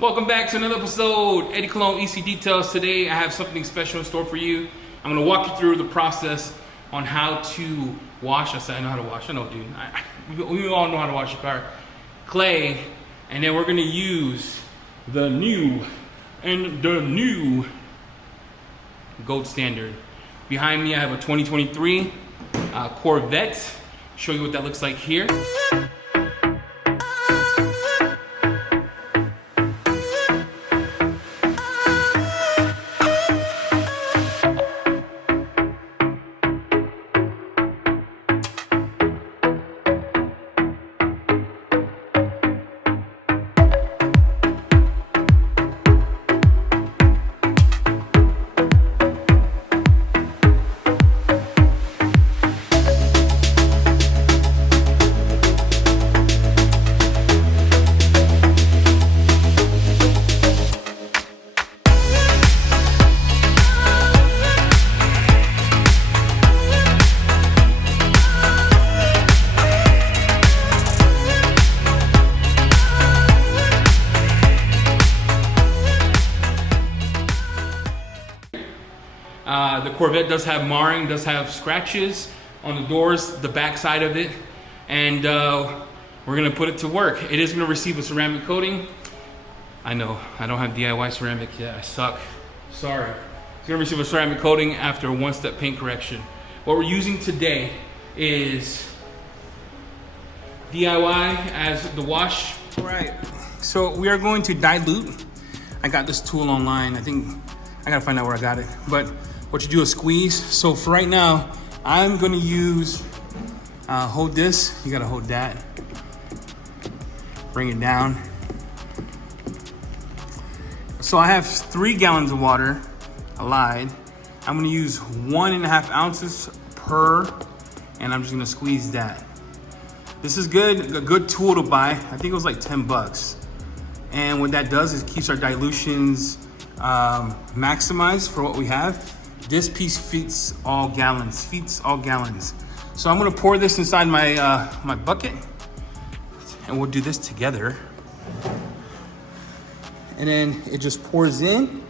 Welcome back to another episode, Eddie Cologne EC Details. Today I have something special in store for you. I'm gonna walk you through the process on how to wash. I said I know how to wash. I know, dude. We all know how to wash your car. Clay, and then we're gonna use the new gold standard. Behind me I have a 2023 Corvette. Show you what that looks like here. The Corvette does have marring, does have scratches on the doors, the back side of it, and we're gonna put it to work. It is gonna receive a ceramic coating. I know, I don't have DIY ceramic yet, I suck, sorry. It's gonna receive a ceramic coating after a one-step paint correction. What we're using today is DIY as the wash. All right, so we are going to dilute. I got this tool online, I think, I gotta find out where I got it, but what you do is squeeze. So for right now, I'm gonna use, hold this, you gotta hold that. Bring it down. So I have 3 gallons of water, I lied. I'm gonna use 1.5 ounces per, and I'm just gonna squeeze that. This is good, a good tool to buy. I think it was like 10 bucks. And what that does is keeps our dilutions maximized for what we have. This piece fits all gallons, So I'm gonna pour this inside my my bucket, and we'll do this together. And then it just pours in.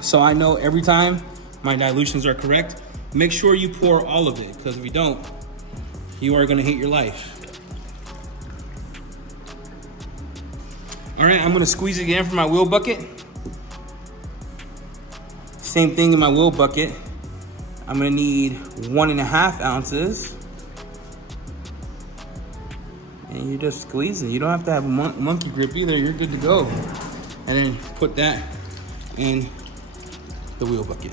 So I know every time my dilutions are correct. Make sure you pour all of it, because if you don't, you are gonna hate your life. All right, I'm gonna squeeze it again for my wheel bucket. Same thing in my wheel bucket. I'm gonna need 1.5 ounces. And you just squeeze it. You don't have to have a monkey grip either, you're good to go. And then put that in the wheel bucket.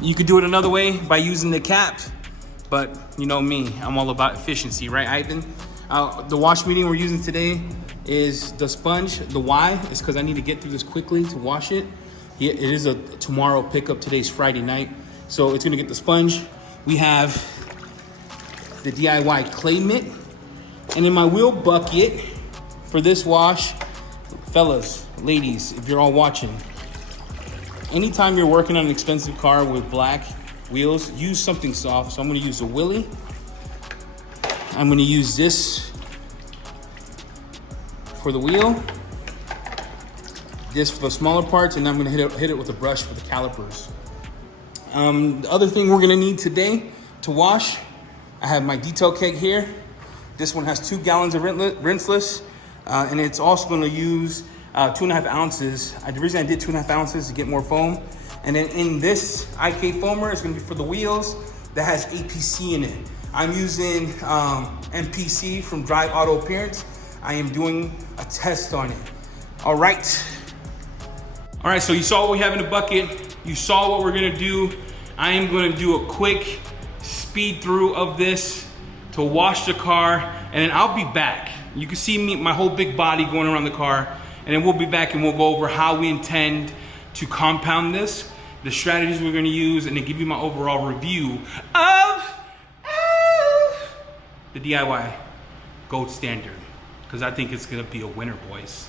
You could do it another way by using the cap, but you know me, I'm all about efficiency, right, Ivan? The wash medium we're using today is the sponge. The why is because I need to get through this quickly to wash it. It is a tomorrow pickup. Today's Friday night, so it's gonna get the sponge. We have the DIY clay mitt, and in my wheel bucket for this wash, fellas, ladies, if you're all watching, anytime you're working on an expensive car with black wheels, use something soft. So I'm gonna use a Willy. I'm gonna use this for the wheel, this for the smaller parts, and I'm gonna hit it with a brush for the calipers. The other thing we're gonna need today to wash, I have my detail keg here. This one has 2 gallons of rinseless, and it's also gonna use 2.5 ounces. The reason I did 2.5 ounces is to get more foam. And then in this IK foamer, it's gonna be for the wheels that has APC in it. I'm using MPC from Drive Auto Appearance. I am doing a test on it. All right, so you saw what we have in the bucket. You saw what we're gonna do. I am gonna do a quick speed through of this to wash the car, and then I'll be back. You can see me, my whole big body going around the car, and then we'll be back and we'll go over how we intend to compound this, the strategies we're gonna use, and then give you my overall review of the DIY gold standard, because I think it's gonna be a winner, boys.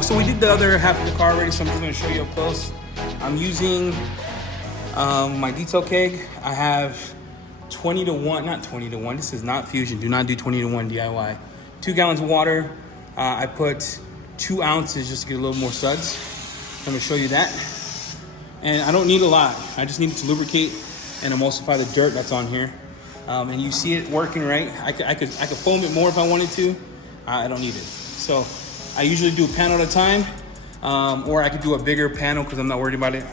So we did the other half of the car already, so I'm just gonna show you up close. I'm using my detail keg. I have 20 to 1, not 20 to 1, this is not Fusion. Do not do 20 to 1 DIY. 2 gallons of water. I put 2 ounces just to get a little more suds. I'm gonna show you that. And I don't need a lot. I just need it to lubricate and emulsify the dirt that's on here. And you see it working right. I could foam it more if I wanted to. I don't need it. So I usually do a panel at a time, or I could do a bigger panel because I'm not worried about it.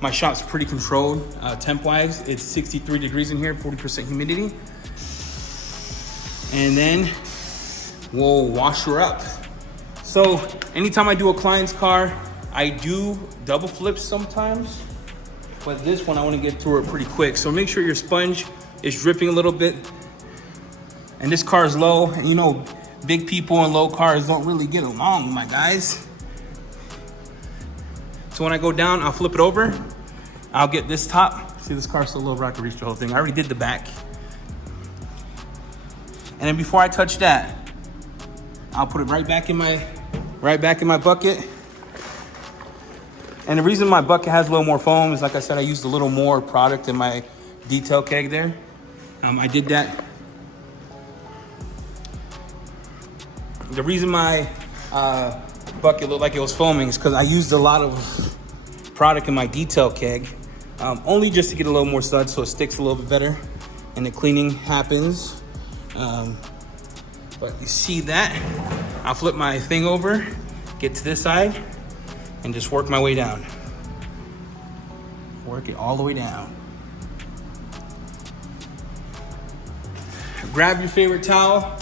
My shop's pretty controlled temp-wise. It's 63 degrees in here, 40% humidity. And then we'll wash her up. So anytime I do a client's car, I do double flips sometimes, but this one I want to get through it pretty quick. So make sure your sponge is dripping a little bit. And this car is low, and you know, big people and low cars don't really get along, my guys. So when I go down, I'll flip it over. I'll get this top. See, this car's so low, I can reach the whole thing. I already did the back. And then before I touch that, I'll put it right back in my bucket. And the reason my bucket has a little more foam is, like I said, I used a little more product in my detail keg there. I did that. The reason my bucket looked like it was foaming is because I used a lot of product in my detail keg, only just to get a little more suds so it sticks a little bit better and the cleaning happens. But you see that? I'll flip my thing over, get to this side, and just work my way down. Work it all the way down. Grab your favorite towel.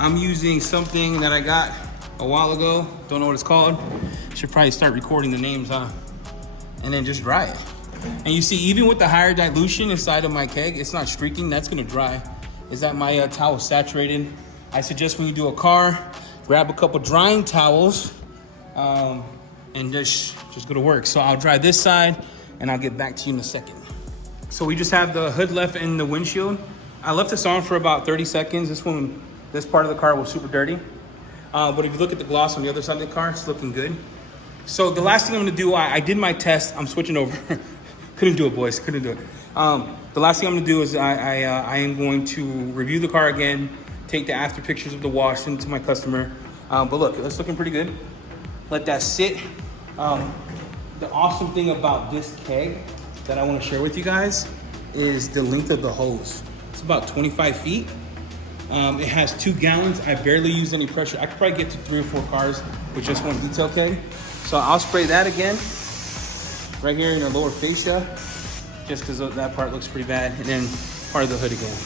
I'm using something that I got a while ago. Don't know what it's called. Should probably start recording the names, huh? And then just dry it. And you see, even with the higher dilution inside of my keg, it's not streaking, that's gonna dry. Is that my towel is saturated? I suggest when you do a car, grab a couple drying towels and just go to work. So I'll dry this side and I'll get back to you in a second. So we just have the hood left in the windshield. I left this on for about 30 seconds. This part of the car was super dirty. But if you look at the gloss on the other side of the car, it's looking good. So the last thing I'm gonna do, I did my test. I'm switching over. Couldn't do it, boys, couldn't do it. The last thing I'm gonna do is I am going to review the car again, take the after pictures of the wash, send it to my customer. But look, it's looking pretty good. Let that sit. The awesome thing about this keg that I wanna share with you guys is the length of the hose. It's about 25 feet. It has 2 gallons. I barely use any pressure. I could probably get to 3 or 4 cars with just one detail keg. So I'll spray that again, right here in the lower fascia, just because that part looks pretty bad, and then part of the hood again.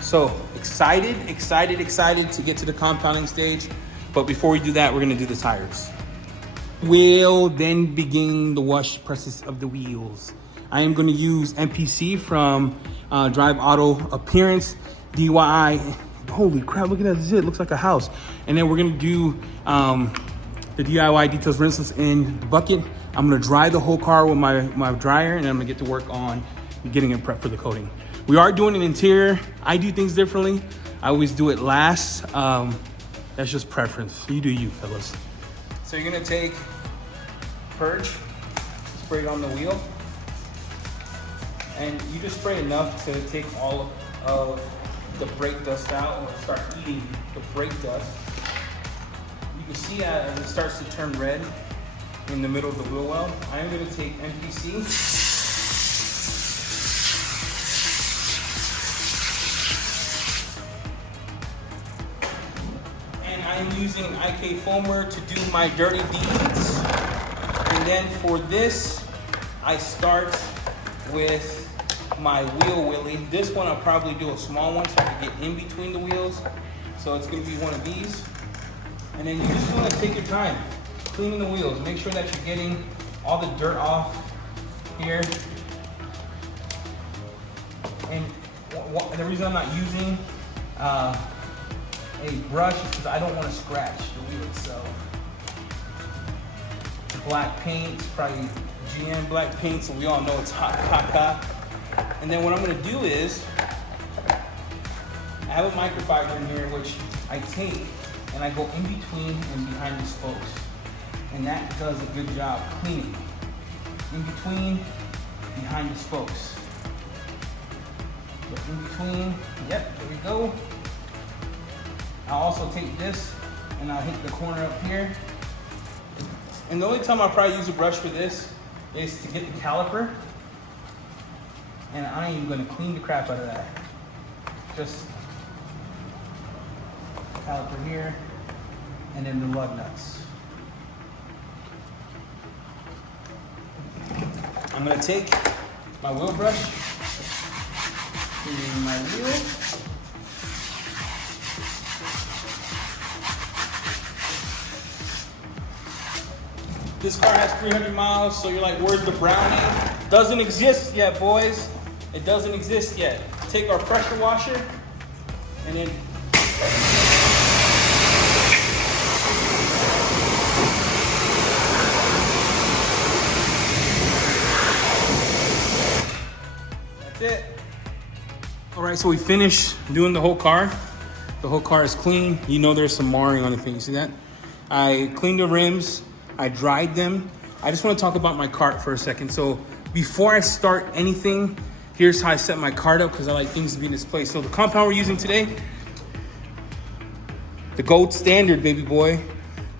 So excited to get to the compounding stage. But before we do that, we're gonna do the tires. We'll then begin the wash process of the wheels. I am gonna use MPC from Drive Auto Appearance. DIY, holy crap, look at that zit, looks like a house. And then we're gonna do the DIY details rinseless in the bucket. I'm gonna dry the whole car with my dryer, and I'm gonna get to work on getting it prepped for the coating. We are doing an interior. I do things differently. I always do it last. That's just preference. You do you, fellas. So you're gonna take purge, spray it on the wheel, and you just spray enough to take all of the brake dust out, or start eating the brake dust. You can see as it starts to turn red in the middle of the wheel well. I am going to take MPC and I am using IK foamer to do my dirty deeds. And then for this, I start with my wheel willy. This one I'll probably do a small one so I can get in between the wheels. So it's gonna be one of these. And then you just wanna take your time cleaning the wheels. Make sure that you're getting all the dirt off here. And the reason I'm not using a brush is because I don't want to scratch the wheel itself. Black paint, probably GM black paint, so we all know it's hot. And then what I'm gonna do is, I have a microfiber in here, which I take and I go in between and behind the spokes. And that does a good job cleaning. In between, behind the spokes. So in between, yep, there we go. I'll also take this and I'll hit the corner up here. And the only time I'll probably use a brush for this is to get the caliper. And I am gonna clean the crap out of that. Just caliper here, and then the lug nuts. I'm gonna take my wheel brush, clean my wheel. This car has 300 miles, so you're like, where's the brownie? Doesn't exist yet, boys. It doesn't exist yet. Take our pressure washer, and then that's it. All right, so we finished doing the whole car. The whole car is clean. You know there's some marring on the thing. See that? I cleaned the rims. I dried them. I just want to talk about my cart for a second. So before I start anything, here's how I set my cart up because I like things to be in this place. So the compound we're using today, the gold standard, baby boy.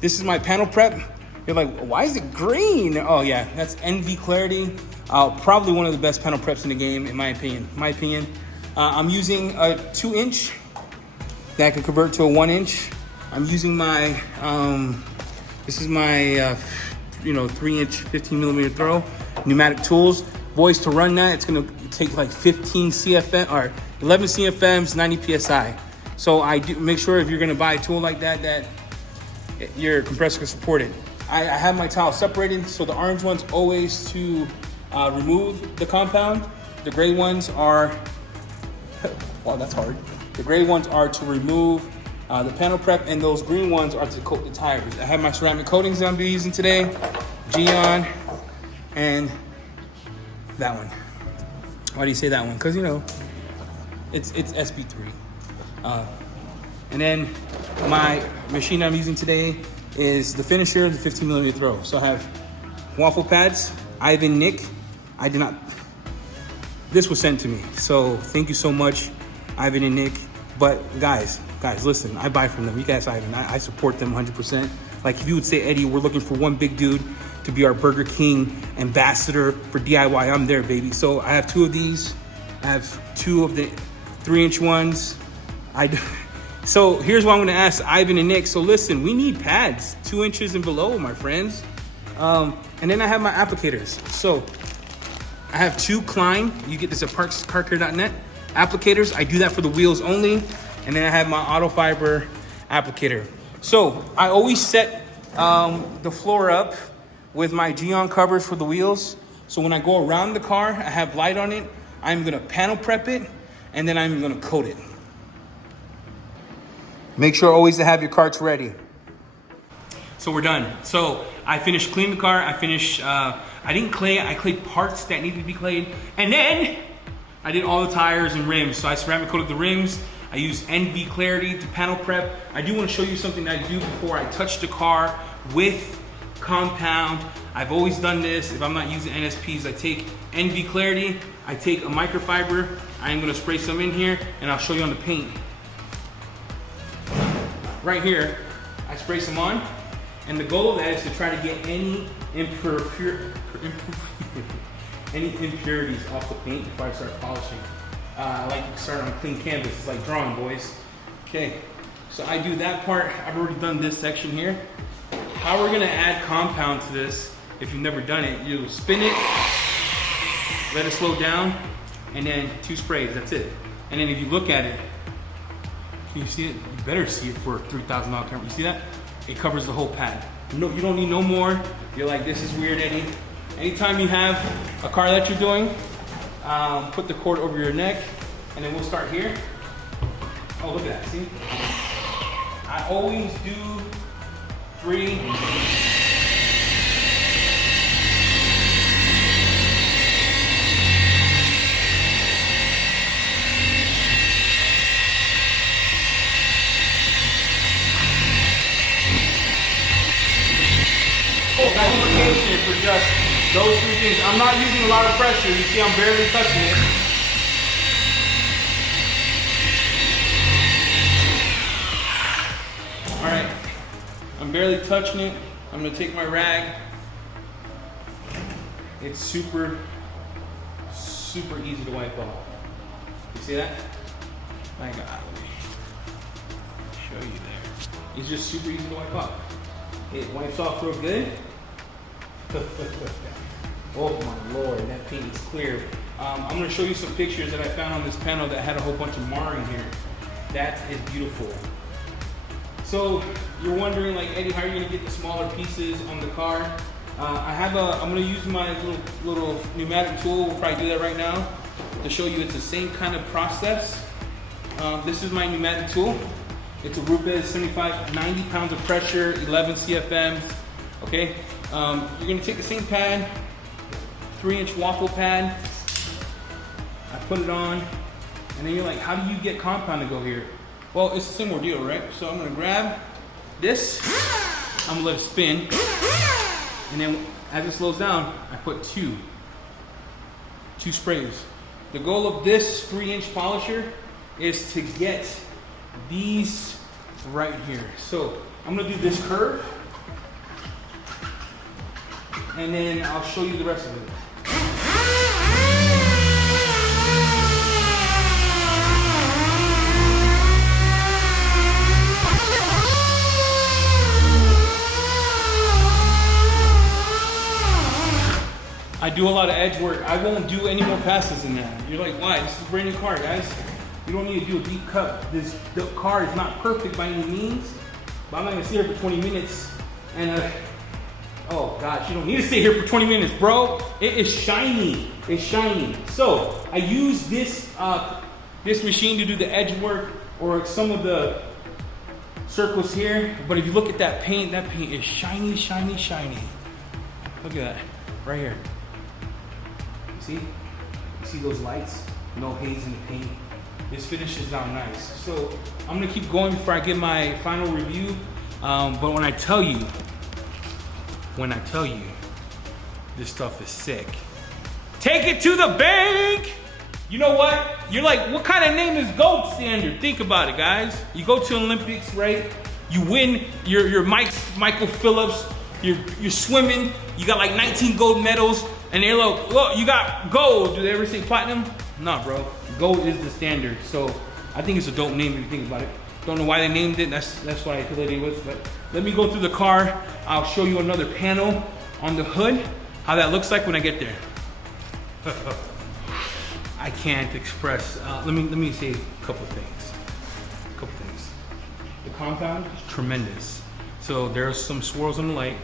This is my panel prep. You're like, why is it green? Oh yeah, that's NV Clarity. Probably one of the best panel preps in the game, in my opinion. I'm using a 2-inch that I can convert to a 1-inch. I'm using my, this is my, 3-inch, 15 millimeter throw, pneumatic tools. Boys, to run that, it's gonna take like 15 CFM or 11 CFMs, 90 PSI. So I do make sure if you're gonna buy a tool like that, that your compressor can support it. I have my towel separated, so the orange one's always to remove the compound. The gray ones are, wow, that's hard. The gray ones are to remove the panel prep, and those green ones are to coat the tires. I have my ceramic coatings that I'm be using today, Geon, and that one. Why do you say that one? Because, you know, it's SB3. And then my machine I'm using today is the finisher, the 15 millimeter throw. So I have waffle pads, Ivan Nick. I did not, this was sent to me. So thank you so much, Ivan and Nick. But guys, listen, I buy from them. You guys, Ivan, I support them 100%. Like if you would say, Eddie, we're looking for one big dude to be our Burger King ambassador for DIY, I'm there, baby. So I have 2 of these. I have 2 of the 3-inch ones. So here's what I'm gonna ask Ivan and Nick. So listen, we need pads, 2 inches and below, my friends. And then I have my applicators. So I have 2 Klein, you get this at carcare.net, applicators. I do that for the wheels only. And then I have my auto fiber applicator. So I always set the floor up with my Geon covers for the wheels. So when I go around the car, I have light on it. I'm gonna panel prep it, and then I'm gonna coat it. Make sure always to have your carts ready. So we're done. So I finished cleaning the car. I finished, I didn't clay, I clayed parts that needed to be clayed. And then I did all the tires and rims. So I ceramic coated the rims. I used NV Clarity to panel prep. I do want to show you something that I do before I touch the car with compound. I've always done this. If I'm not using NSPs, I take NV Clarity, I take a microfiber, I'm gonna spray some in here, and I'll show you on the paint. Right here, I spray some on, and the goal of that is to try to get any impurities off the paint before I start polishing. I like to start on a clean canvas. It's like drawing, boys. Okay, so I do that part. I've already done this section here. How we're gonna add compound to this, if you've never done it, you spin it, let it slow down, and then 2 sprays, that's it. And then if you look at it, can you see it? You better see it for a $3,000 camera. You see that? It covers the whole pad. No, you don't need no more. You're like, this is weird, Eddie. Anytime you have a car that you're doing, put the cord over your neck, and then we'll start here. Oh, look at that, see? I always do 3. Those three things. I'm not using a lot of pressure. You see, I'm barely touching it. All right, I'm barely touching it. I'm gonna take my rag. It's super easy to wipe off. You see that? I got show you there. It's just super easy to wipe off. It wipes off real good. Oh my Lord, that paint is clear. I'm gonna show you some pictures that I found on this panel that had a whole bunch of mar in here. That is beautiful. So you're wondering, like, Eddie, how are you gonna get the smaller pieces on the car? I'm gonna use my little pneumatic tool. We'll probably do that right now to show you it's the same kind of process. This is my pneumatic tool. It's a Rupes 90 pounds of pressure, 11 CFMs. Okay, you're gonna take the same pad, 3-inch waffle pad. I put it on, and then you're like, how do you get compound to go here? Well, it's the same ordeal, right? So I'm gonna grab this, I'm gonna let it spin, and then as it slows down, I put two sprays. The goal of this 3-inch polisher is to get these right here. So I'm gonna do this curve, and then I'll show you the rest of it. I do a lot of edge work. I won't do any more passes than that. You're like, why? This is a brand new car, guys. You don't need to do a deep cut. The car is not perfect by any means, but I'm not gonna sit here for 20 minutes and oh gosh, you don't need to stay here for 20 minutes, bro. It is shiny, it's shiny. So I use this machine to do the edge work or some of the circles here. But if you look at that paint is shiny, shiny, shiny. Look at that, right here. You see those lights? No haze in the paint. This finishes out nice. So I'm gonna keep going before I give my final review. But when I tell you, this stuff is sick. Take it to the bank! You know what? You're like, what kind of name is gold standard? Think about it, guys. You go to Olympics, right? You win your Michael Phillips, you're swimming, you got like 19 gold medals, and they're like, look, you got gold. Do they ever say platinum? Nah, bro. Gold is the standard. So I think it's a dope name if you think about it. Don't know why they named it. That's what I affiliated with. But let me go through the car. I'll show you another panel on the hood, how that looks like when I get there. I can't express. Let me say a couple things. The compound is tremendous. So there's some swirls on the light.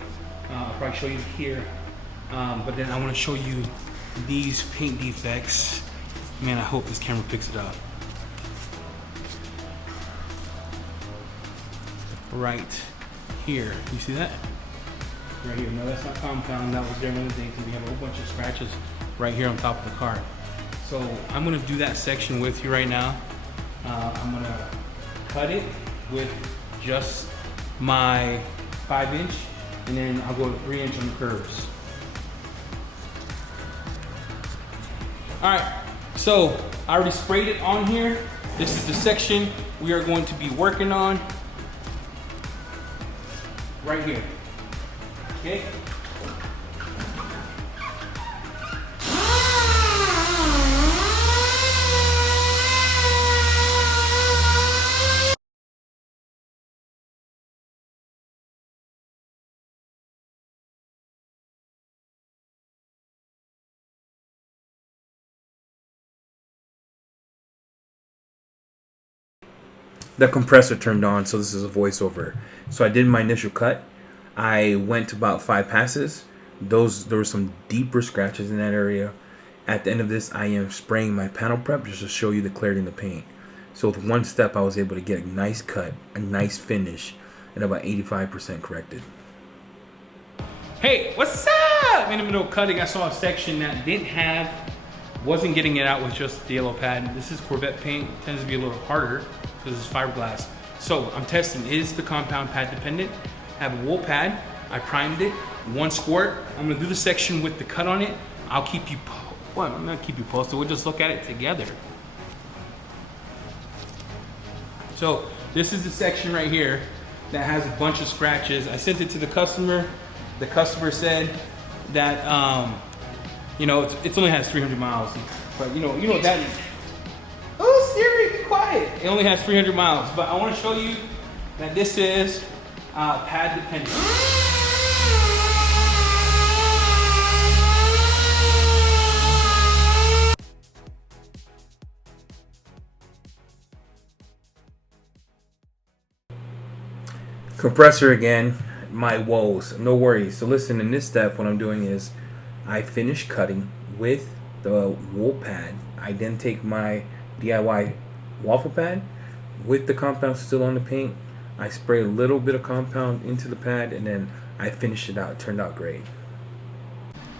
I'll probably show you here. But then I want to show you these paint defects. Man, I hope this camera picks it up. Right here, you see that? Right here, no, that's not compound, that was there another thing, because we have a whole bunch of scratches right here on top of the car. So I'm gonna do that section with you right now. I'm gonna cut it with just my 5-inch, and then I'll go to 3-inch on the curves. All right, so I already sprayed it on here. This is the section we are going to be working on right here, okay? The compressor turned on, so this is a voiceover. So I did my initial cut. I went about 5 passes. There were some deeper scratches in that area. At the end of this, I am spraying my panel prep just to show you the clarity in the paint. So with one step, I was able to get a nice cut, a nice finish, and about 85% corrected. Hey, what's up? In the middle of cutting, I saw a section that wasn't getting it out with just the yellow pad. This is Corvette paint, it tends to be a little harder because it's fiberglass. So I'm testing, is the compound pad dependent? I have a wool pad, I primed it, 1 squirt. I'm gonna do the section with the cut on it. I'll keep you, well, I'm not keep you posted. We'll just look at it together. So this is the section right here that has a bunch of scratches. I sent it to the customer. The customer said that, you know, it only has 300 miles, but you know what that is. Oh, Siri, be quiet. It only has 300 miles, but I want to show you that this is pad dependent. Compressor again, my woes, no worries. So listen, in this step, what I'm doing is I finish cutting with the wool pad. I then take my DIY waffle pad with the compound still on the paint. I spray a little bit of compound into the pad and then I finish it out. It turned out great.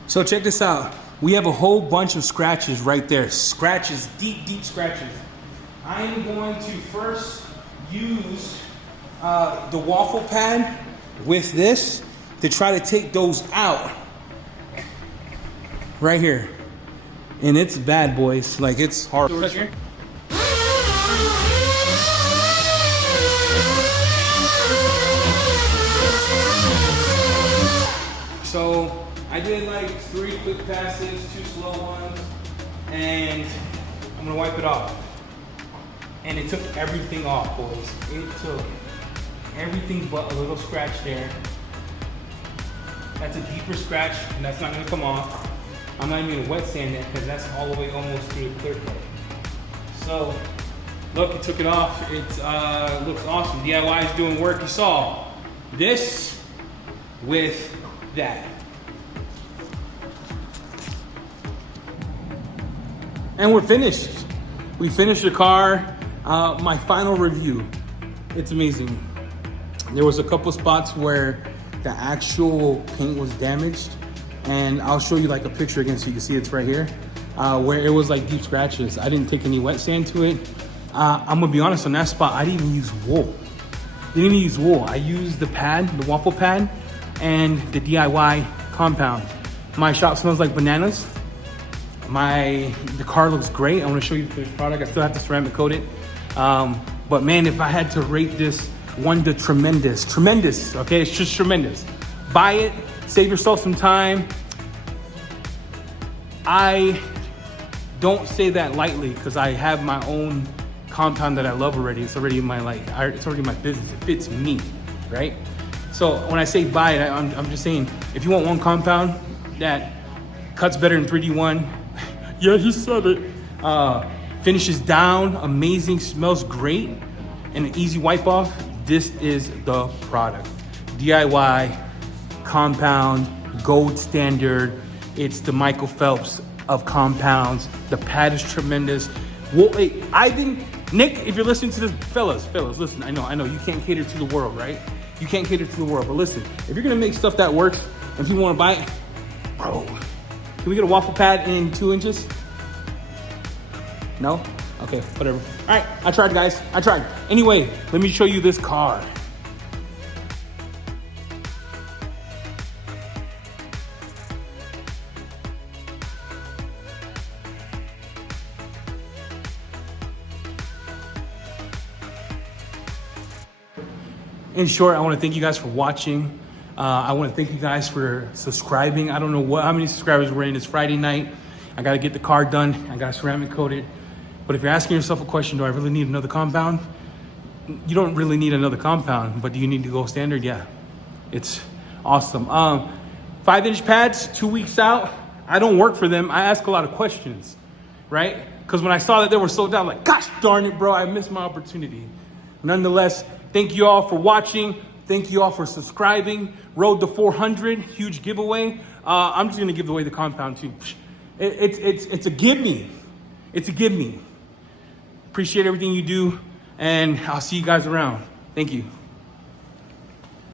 So check this out. We have a whole bunch of scratches right there. Scratches, deep, deep scratches. I am going to first use the waffle pad with this to try to take those out. Right here. And it's bad, boys. Like, it's hard. So I did like 3 quick passes, 2 slow ones, and I'm gonna wipe it off. And it took everything off, boys. It took everything but a little scratch there. That's a deeper scratch, and that's not gonna come off. I'm not even gonna wet sand it because that's all the way almost to the clear coat. So, look, it took it off. It looks awesome. DIY is doing work. You saw this with that. And we're finished. We finished the car. My final review. It's amazing. There was a couple spots where the actual paint was damaged, and I'll show you like a picture again so you can see it's right here, where it was like deep scratches. I didn't take any wet sand to it. I'm gonna be honest, on that spot, I didn't even use wool. I used the pad, the waffle pad, and the DIY compound. My shop smells like bananas. The car looks great. I wanna show you the finished product. I still have to ceramic coat it. But man, if I had to rate this 1 to tremendous, okay? It's just tremendous. Buy it, save yourself some time. I don't say that lightly because I have my own compound that I love already. It's already in my it's already my business. It fits me, right? So when I say buy it, I'm just saying, if you want one compound that cuts better than 3D1, yeah, he said it. Finishes down, amazing, smells great, and an easy wipe off. This is the product. DIY, compound, gold standard. It's the Michael Phelps of compounds. The pad is tremendous. Well, hey, I think, Nick, if you're listening to this, fellas, listen, I know, you can't cater to the world, right? You can't cater to the world, but listen, if you're gonna make stuff that works, and people wanna buy it, bro, can we get a waffle pad in 2 inches? No? Okay, whatever. All right, I tried, guys. I tried. Anyway, let me show you this car. In short, I want to thank you guys for watching. I want to thank you guys for subscribing. I don't know how many subscribers we're in. It's Friday night. I got to get the car done. I got to ceramic coat it. But if you're asking yourself a question, do I really need another compound? You don't really need another compound, but do you need to go standard? Yeah, it's awesome. 5-inch pads, 2 weeks out. I don't work for them. I ask a lot of questions, right? Because when I saw that they were sold out, I'm like, gosh darn it, bro, I missed my opportunity. Nonetheless, thank you all for watching. Thank you all for subscribing. Road to 400, huge giveaway. I'm just gonna give away the compound too. It's a give me. It's a give me. Appreciate everything you do, and I'll see you guys around. Thank you.